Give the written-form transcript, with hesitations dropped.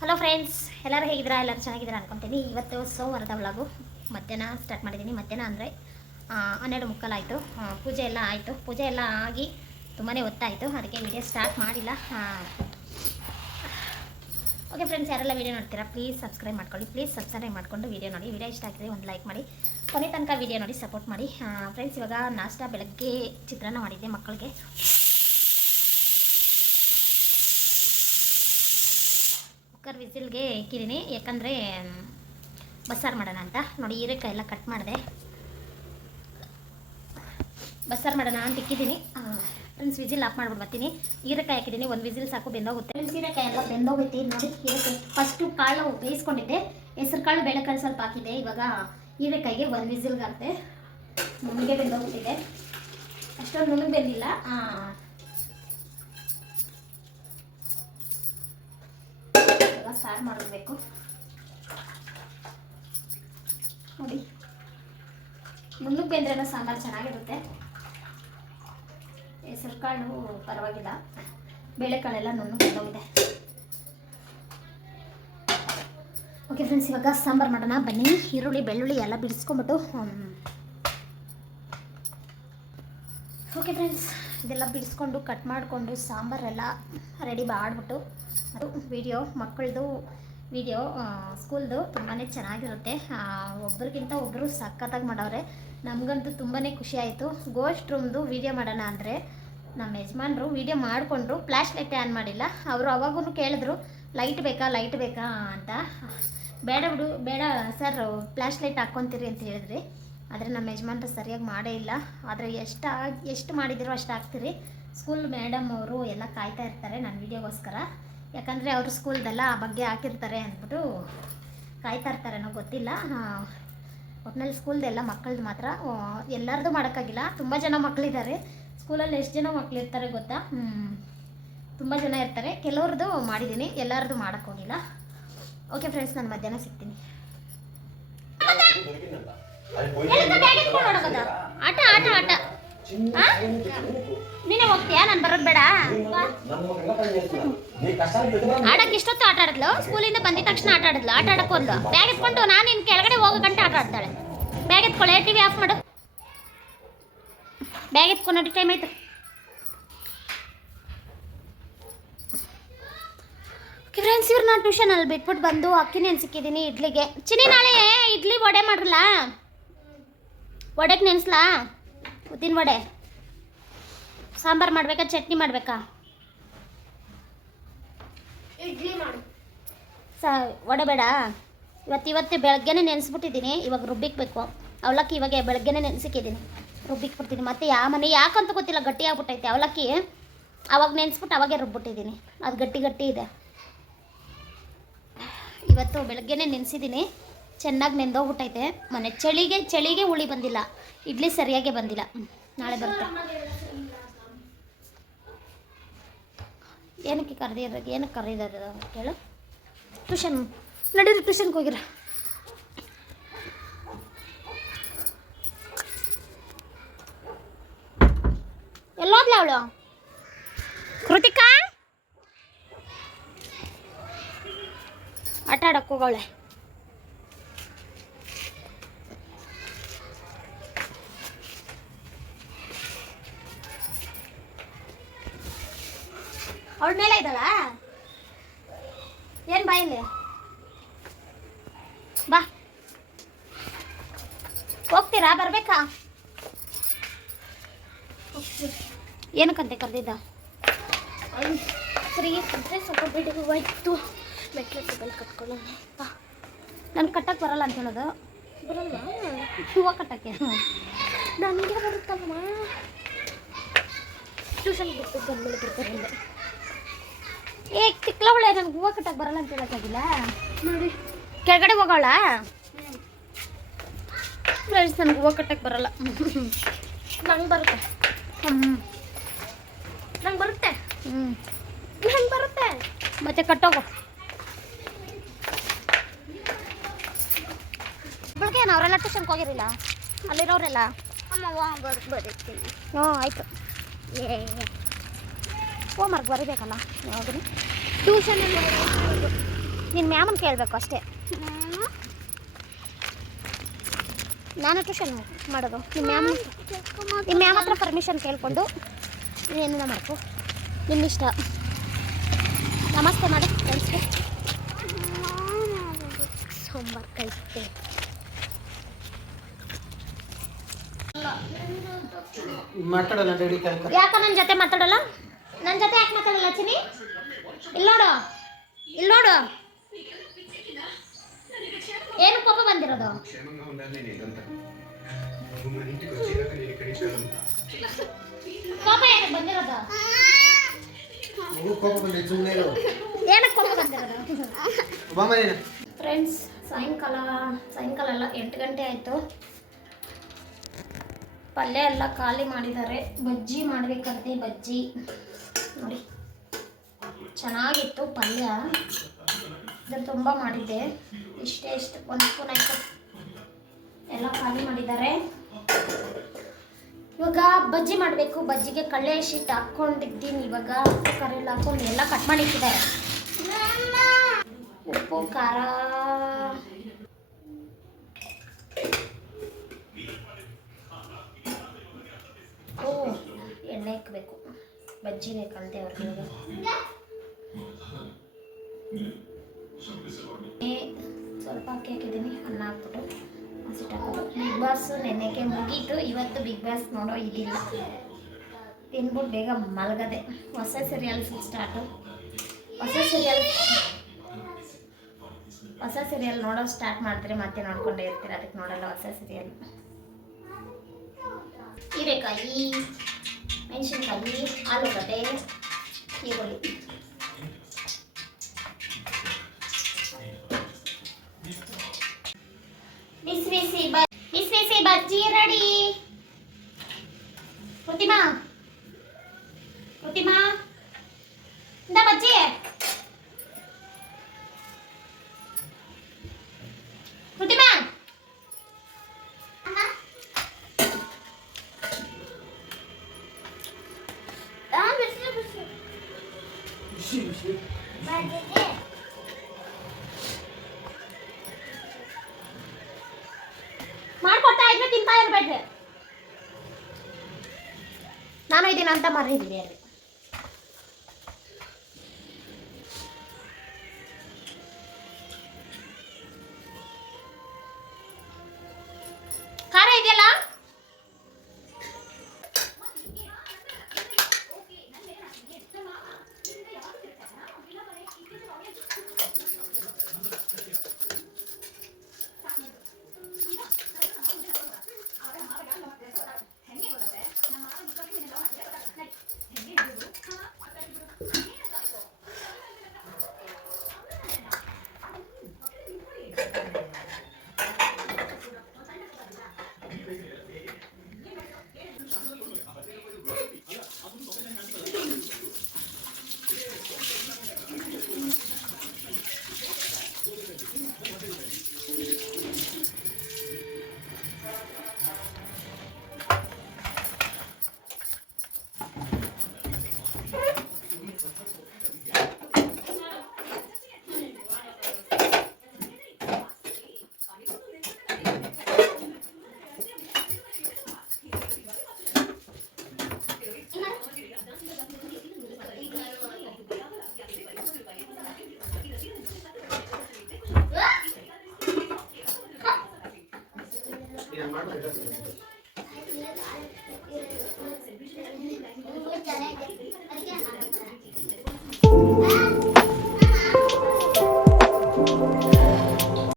Hello friends, ಎಲ್ಲರೂ ಹೇಗಿದ್ದೀರಾ? ಎಲ್ಲರೂ ಚೆನ್ನಾಗಿದ್ದೀರಾ ಅನ್ಕೊತೀನಿ. ಇವತ್ತು ಸೋಮವಾರದ ವ್ಲಾಗು ಮಧ್ಯಾಹ್ನ ಸ್ಟಾರ್ಟ್ ಮಾಡಿದ್ದೀನಿ. ಮಧ್ಯಾಹ್ನ ಅಂದರೆ 12:15 ಆಯಿತು. ಪೂಜೆ ಎಲ್ಲ ಆಯಿತು. ಪೂಜೆ ಎಲ್ಲ ಆಗಿ ತುಂಬಾ ಹೊತ್ತಾಯಿತು, ಅದಕ್ಕೆ ವಿಡಿಯೋ ಸ್ಟಾರ್ಟ್ ಮಾಡಿಲ್ಲ. ಓಕೆ ಫ್ರೆಂಡ್ಸ್, ಯಾರೆಲ್ಲ ವೀಡಿಯೋ ನೋಡ್ತೀರಾ ಪ್ಲೀಸ್ ಸಬ್ಸ್ಕ್ರೈಬ್ ಮಾಡ್ಕೊಳ್ಳಿ. ಪ್ಲೀಸ್ ಸಬ್ಸ್ಕ್ರೈಬ್ ಮಾಡಿಕೊಂಡು ವೀಡಿಯೋ ನೋಡಿ. ವೀಡಿಯೋ ಇಷ್ಟ ಆಗಿದ್ರೆ ಒಂದು ಲೈಕ್ ಮಾಡಿ, ಕೊನೆ ತನಕ ವೀಡಿಯೋ ನೋಡಿ ಸಪೋರ್ಟ್ ಮಾಡಿ. ಫ್ರೆಂಡ್ಸ್, ಇವಾಗ ನಾಷ್ಟ ಬೆಳಗ್ಗೆ ಚಿತ್ರಾನ್ನ ಮಾಡಿದ್ದೆ ಮಕ್ಕಳಿಗೆ. ಕುಕ್ಕರ್ ವಿಸಿಲ್ಗೆ ಇಕ್ಕಿದ್ದೀನಿ, ಯಾಕಂದರೆ ಬಸ್ಸಾರು ಮಾಡೋಣ ಅಂತ. ನೋಡಿ, ಹೀರೆಕಾಯಿ ಎಲ್ಲ ಕಟ್ ಮಾಡಿದೆ, ಬಸ್ಸಾರು ಮಾಡೋಣ ಅಂತ ಇಕ್ಕಿದ್ದೀನಿ. ಫ್ರೆಂಡ್ಸ್, ವಿಸಿಲ್ ಆಫ್ ಮಾಡ್ಬಿಟ್ಟು ಬರ್ತೀನಿ. ಹೀರೆಕಾಯಿ ಹಾಕಿದ್ದೀನಿ, ಒಂದು ವಿಸಿಲ್ ಸಾಕು, ಬೆಂದೋಗುತ್ತೆ. ಫ್ರೆಂಡ್ಸ್, ಹೀರೆಕಾಯಿ ಎಲ್ಲ ಬೆಂದೋಗುತ್ತೆ. ನೋಡಿ, ಹೀರೆಕಾಯಿ ಫಸ್ಟು ಕಾಳು ಬೇಯಿಸ್ಕೊಂಡಿದ್ದೆ, ಹೆಸರು ಕಾಳು ಬೇಳೆಕಾಳು ಸ್ವಲ್ಪ ಹಾಕಿದ್ದೆ. ಇವಾಗ ಹೀರೆಕಾಯಿಗೆ ಒಂದು ವಿಸಿಲ್ಗೆ ಹಾಕಿದೆ, ನುಣ್ಣಗೆ ಬೆಂದೋಗ್ಬಿಟ್ಟಿದೆ. ಅಷ್ಟೊಂದು ನುಣ್ಣಗೆ ಬೆಂದಿಲ್ಲ. ಸಾರು ಮಾಡಬೇಕು ನೋಡಿ. ನುಣ್ಣಗೆ ಬೆಂದ್ರೇನೋ ಸಾಂಬಾರು ಚೆನ್ನಾಗಿರುತ್ತೆ. ಹೆಸರು ಕಾಳು ಪರವಾಗಿಲ್ಲ, ಬೇಳೆಕಾಳೆಲ್ಲ ನುಣ್ಣಗೆ ಬೆಂದೋಗಿದೆ. ಓಕೆ ಫ್ರೆಂಡ್ಸ್, ಇವಾಗ ಸಾಂಬಾರು ಮಾಡೋಣ ಬನ್ನಿ. ಈರುಳ್ಳಿ ಬೆಳ್ಳುಳ್ಳಿ ಎಲ್ಲ ಬಿಡಿಸ್ಕೊಂಬಿಟ್ಟು, ಓಕೆ ಫ್ರೆಂಡ್ಸ್, ಇದೆಲ್ಲ ಬಿಡಿಸ್ಕೊಂಡು ಕಟ್ ಮಾಡಿಕೊಂಡು ಸಾಂಬಾರೆಲ್ಲ ರೆಡಿ ಮಾಡಿಬಿಟ್ಟು, ಅದು ವಿಡಿಯೋ ಮಕ್ಕಳದು ವಿಡಿಯೋ ಸ್ಕೂಲ್ದು ತುಂಬಾ ಚೆನ್ನಾಗಿರುತ್ತೆ. ಒಬ್ರಿಗಿಂತ ಒಬ್ಬರು ಸಖತ್ತಾಗಿ ಮಾಡವ್ರೆ. ನಮಗಂತೂ ತುಂಬಾ ಖುಷಿ ಆಯಿತು. ಗೋಸ್ಟ್ ರೂಮ್ದು ವೀಡಿಯೋ ಮಾಡೋಣ ಅಂದರೆ ನಮ್ಮ ಯಜಮಾನ್ರು ವೀಡಿಯೋ ಮಾಡಿಕೊಂಡ್ರು, ಫ್ಲ್ಯಾಶ್ ಲೈಟ್ ಆನ್ ಮಾಡಿಲ್ಲ. ಅವರು ಅವಾಗೂ ಕೇಳಿದ್ರು ಲೈಟ್ ಬೇಕಾ ಅಂತ. ಬೇಡ ಸರ್, ಫ್ಲ್ಯಾಶ್ ಲೈಟ್ ಹಾಕ್ಕೊತೀರಿ ಅಂತ ಹೇಳಿದ್ರಿ. ಆದರೆ ನಮ್ಮ ಯಜಮಾನ್ರು ಸರಿಯಾಗಿ ಮಾಡೇ ಇಲ್ಲ. ಆದರೆ ಎಷ್ಟು ಮಾಡಿದಿರೋ ಅಷ್ಟು ಹಾಕ್ತೀರಿ. ಸ್ಕೂಲ್ ಮೇಡಮ್ ಅವರು ಎಲ್ಲ ಕಾಯ್ತಾ ಇರ್ತಾರೆ ನನ್ನ ವೀಡಿಯೋಗೋಸ್ಕರ. ಯಾಕಂದರೆ ಅವರು ಸ್ಕೂಲ್ದೆಲ್ಲ ಆ ಬಗ್ಗೆ ಹಾಕಿರ್ತಾರೆ ಅಂದ್ಬಿಟ್ಟು ಕಾಯ್ತಾ ಇರ್ತಾರೇನೋ ಗೊತ್ತಿಲ್ಲ. ಒಟ್ಟಿನಲ್ಲಿ ಸ್ಕೂಲ್ದೆಲ್ಲ ಮಕ್ಕಳದ್ದು ಮಾತ್ರ ಎಲ್ಲರದ್ದು ಮಾಡೋಕ್ಕಾಗಿಲ್ಲ. ತುಂಬ ಜನ ಮಕ್ಕಳಿದ್ದಾರೆ ಸ್ಕೂಲಲ್ಲಿ. ಎಷ್ಟು ಜನ ಮಕ್ಕಳಿರ್ತಾರೆ ಗೊತ್ತಾ? ತುಂಬ ಜನ ಇರ್ತಾರೆ. ಕೆಲವ್ರದ್ದು ಮಾಡಿದ್ದೀನಿ, ಎಲ್ಲರದ್ದು ಮಾಡೋಕ್ಕೋಗಿಲ್ಲ. ಓಕೆ ಫ್ರೆಂಡ್ಸ್, ನಾನು ಮಧ್ಯಾಹ್ನ ಸಿಗ್ತೀನಿ. ಆಟ ಆಟ ಆಟ ನೀನೇ ಹೋಗ್ತೀಯಾ? ನಾನು ಬರೋದು ಬೇಡ. ಆಡಕ್ಕೆ ಇಷ್ಟೊತ್ತು ಆಟ ಆಡಿದ್ಲು. ಸ್ಕೂಲಿಂದ ಬಂದಿದ ತಕ್ಷಣ ಆಟ ಆಡಿದ್ಲು. ಆಟ ಆಡಕ್ಕೆ ಹೋದ್ಲು. ಬ್ಯಾಗ್ ಎತ್ಕೊಂಡು ನಾನು ಇನ್ನು ಕೆಳಗಡೆ ಹೋಗೋ ಗಂಟೆ ಆಟ ಆಡ್ತಾಳೆ. ಬ್ಯಾಗ್ ಎತ್ಕೊಳ್ಳೆ, ಟಿವಿ ಆಫ್ ಮಾಡು. ಬ್ಯಾಗ್ ಎತ್ಕೊಂಡು ನೋಡಿ, ಟೈಮ್ ಆಯ್ತು. ಫ್ರೆಂಡ್ಸ್, ಇವ್ರು ನಾನು ಟ್ಯೂಷನಲ್ಲಿ ಬಿಟ್ಬಿಟ್ಟು ಬಂದು ಅಕ್ಕಿ ನೆನ್ಸಿಕ್ಕಿದ್ದೀನಿ ಇಡ್ಲಿಗೆ. ಚಿನ್ನಿ, ನಾಳೆ ಇಡ್ಲಿ ವಡೆ ಮಾಡ್ರಲ್ಲ. ವಡೆಗೆ ನೆನೆಸ್ಲಾ? ಉದ್ದಿನ ವಡೆ. ಸಾಂಬಾರು ಮಾಡಬೇಕಾ, ಚಟ್ನಿ ಮಾಡಬೇಕಾ? ಇಡ್ಲಿ ಮಾಡು. ವಡೆ ಬೇಡ. ಇವತ್ತೇ ಬೆಳಗ್ಗೆನೇ ನೆನೆಸ್ಬಿಟ್ಟಿದ್ದೀನಿ. ಇವಾಗ ರುಬ್ಬಿಕ್ಬೇಕು. ಅವಲಕ್ಕಿ ಇವಾಗ ಬೆಳಗ್ಗೆನೇ ನೆನೆಸಿಕ್ಕಿದ್ದೀನಿ, ರುಬ್ಬಿಕ್ಬಿಡ್ತೀನಿ. ಮತ್ತು ಯಾಕಂತ ಗೊತ್ತಿಲ್ಲ, ಗಟ್ಟಿ ಆಗ್ಬಿಟ್ಟೈತೆ ಅವಲಕ್ಕಿ. ಅವಾಗ ನೆನೆಸ್ಬಿಟ್ಟು ಅವಾಗೇ ರುಬ್ಬಿಟ್ಟಿದ್ದೀನಿ. ಅದು ಗಟ್ಟಿ ಇದೆ. ಇವತ್ತು ಬೆಳಗ್ಗೆನೇ ನೆನೆಸಿದ್ದೀನಿ, ಚೆನ್ನಾಗಿ ನೆಂದೋಗ್ಬಿಟ್ಟೈತೆ. ಮೊನ್ನೆ ಚಳಿಗೆ ಹುಳಿ ಬಂದಿಲ್ಲ, ಇಡ್ಲಿ ಸರಿಯಾಗೇ ಬಂದಿಲ್ಲ. ನಾಳೆ ಬರುತ್ತೆ. ಏನಕ್ಕೆ ಕರೆದಿರೋದು ಕೇಳು. ಟ್ಯೂಷನ್ ನಡೀರಿ, ಟ್ಯೂಷನ್ಗೆ ಹೋಗಿರ. ಎಲ್ಲೋದ್ಲ ಅವಳು? ಕೃತಿಕಾ ಆಟ ಆಡಕ್ಕೆ ಹೋಗವಳೆ. ಅವಳ ಮೇಲೆ ಇದ್ದಾಳ. ಏನು ಬಾಯಲ್ಲಿ ಬಾ. ಹೋಗ್ತೀರಾ? ಬರ್ಬೇಕಾ? ಏನಕ್ಕಂತೆ ಕರೆದಿದ್ದ? ಫ್ರೀ ಕಟ್ಟರೆ ಸ್ವಲ್ಪ ಬಿಡಿಗೆ ಹೋಯ್ತು. ಮೆಟ್ಲು ಕಟ್ಕೊಳ್ಳೋಣ. ಬಾ. ನಾನು ಕಟ್ಟಕ್ಕೆ ಬರಲ್ಲ ಅಂತ ಹೇಳೋದು. ಬರಲ್ಲ ಹೂವು ಕಟ್ಟಕ್ಕೆ? ನನಗೆ ಬರುತ್ತಲ್ವ. ಟ್ಯೂಷನ್ ಬಿಟ್ಟು ಬಂದ್ಮೇಲೆ ಬರ್ತಾರೆ. ತಿಕ್ಲವಳೆ, ನನಗೆ ಹೂವು ಕಟ್ಟಕ್ಕೆ ಬರಲ್ಲ ಅಂತ ಹೇಳೋಕ್ಕಾಗಿಲ್ಲ. ನೋಡಿ, ಕೆಳಗಡೆ ಹೋಗೋಳ. ಫ್ರೆಂಡ್ಸ್, ನನಗೆ ಹೂವು ಕಟ್ಟಕ್ಕೆ ಬರಲ್ಲ. ನಂಗೆ ಬರುತ್ತೆ. ನಂಗೆ ಬರುತ್ತೆ. ನಂಗೆ ಬರುತ್ತೆ. ಮತ್ತೆ ಕಟ್ಟೋಗು. ಬೆಳಗ್ಗೆ ಅವರೆಲ್ಲ ಟ್ಯೂಷನ್ಗೆ ಹೋಗಿರಲಿಲ್ಲ ಅಲ್ಲಿರೋರೆಲ್ಲ? ಬರೀತೀನಿ. ಹ್ಞೂ, ಆಯಿತು. ಹೋಮ್ವರ್ಕ್ ಬರೀಬೇಕಲ್ಲ ಯಾವಾಗಲೂ. ಟ್ಯೂಷನಲ್ಲಿ ಮ್ಯಾಮನ್ ಕೇಳಬೇಕು ಅಷ್ಟೇ. ನಾನು ಟ್ಯೂಷನ್ ಮಾಡೋದು ನಿಮ್ಮ ಮ್ಯಾಮ್ ಹತ್ರ ಪರ್ಮಿಷನ್ ಕೇಳಿಕೊಂಡು ಏನಿಲ್ಲ ಮಾಡ್ಕೊ, ನಿಮ್ಮ ಇಷ್ಟ. ನಮಸ್ತೆ ಮಾಡಿ ಫ್ರೆಂಡ್ಸ್ಗೆ. ಸೋಮವಾರ ಕೈತೆ ಮಾತಾಡಲ್ಲ ಡ್ಯಾಡಿ ಯಾಕ ನನ್ನ ಜೊತೆ ಮಾತಾಡಲ್ಲ? ನನ್ನ ಜೊತೆ ಯಾಕೆ ಮಾತಾಡಲ್ಲ ಚಿನಿ? ಇಲ್ಲೋಡು ಏನು ಕೋಪ ಬಂದಿರೋದು? ಕೋಪ ಏನಕ್ಕೆ ಬಂದಿರೋದು? ಏನಕ್ಕೆ ಕೋಪ ಬಂದಿರೋದು? ಫ್ರೆಂಡ್ಸ್, ಸಾಯಂಕಾಲ ಎಲ್ಲ 8 ಗಂಟೆ ಆಯಿತು. ಪಲ್ಯ ಎಲ್ಲ ಖಾಲಿ ಮಾಡಿದ್ದಾರೆ. ಬಜ್ಜಿ ಮಾಡಬೇಕಂತೆ. ಬಜ್ಜಿ ನೋಡಿ ಚೆನ್ನಾಗಿತ್ತು ಪಲ್ಯ. ಇದು ತುಂಬ ಮಾಡಿದ್ದೆ. ಇಷ್ಟೇ 1 ಸ್ಪೂನ್ ಆಯಿತು. ಎಲ್ಲ ಖಾಲಿ ಮಾಡಿದ್ದಾರೆ. ಇವಾಗ ಬಜ್ಜಿ ಮಾಡಬೇಕು. ಬಜ್ಜಿಗೆ ಕಳ್ಳೆ ಶೀಟ್ ಹಾಕ್ಕೊಂಡಿದ್ದೀನಿ. ಇವಾಗ ಕುಕ್ಕರಲ್ಲಿ ಹಾಕ್ಕೊಂಡು ಎಲ್ಲ ಕಟ್ ಮಾಡಿಟ್ಟಿದ್ದಾರೆ. ಉಪ್ಪು ಖಾರ ಎಣ್ಣೆ ಹಾಕಬೇಕು. ಬಜ್ಜಿನೇ ಕಲಿತೆ ಅವ್ರಿಗೆ. ಸ್ವಲ್ಪ ಅಕ್ಕಿ ಹಾಕಿದ್ದೀನಿ. ಅನ್ನ ಹಾಕ್ಬಿಟ್ಟು ಹಸಿಟ್ಟು ಹಾಕೋದು. ಬಿಗ್ ಬಾಸ್ ನೆನ್ನೆಗೆ ಮುಗೀತು. ಇವತ್ತು ಬಿಗ್ ಬಾಸ್ ನೋಡೋ ಇದಿಲ್ಲ. ತಿನ್ಬಿಟ್ಟು ಬೇಗ ಮಲಗದೆ. ಹೊಸ ಸೀರಿಯಲ್ ಸ್ಟಾರ್ಟು. ಹೊಸ ಸೀರಿಯಲ್ ನೋಡೋ ಸ್ಟಾರ್ಟ್ ಮಾಡ್ತೀರಿ, ಮತ್ತೆ ನೋಡ್ಕೊಂಡೇ ಇರ್ತೀರಿ. ಅದಕ್ಕೆ ನೋಡಲ್ಲ ಹೊಸ ಸೀರಿಯಲ್. ಹೀರೆಕಾಯಿ, ಮೆಣಸಿನ್ಕಾಯಿ, ಆಲೂಗಡ್ಡೆ, ಈರುಳ್ಳಿ. ಬಿಸಿ ಬಜ್ಜಿ ರೆಡಿ. ಪ್ರತಿಮಾ ಇಂದ ಬಜ್ಜಿ. ಪ್ರತಿಮಾ ಮಾಡ್ಕೊಡ್ತಾ ಇದ್ರೆ ತಿಂತಾ ಇರ್ಬೇಡ್ರಿ. ನಾನು ಇದೀನ ಅಂತ ಮರಿದಿರಿ ಅಲ್ಲಿ. ಖಾರ ಇದೆಯಲ್ಲ? ಮಾಡ್ಬೇಕು.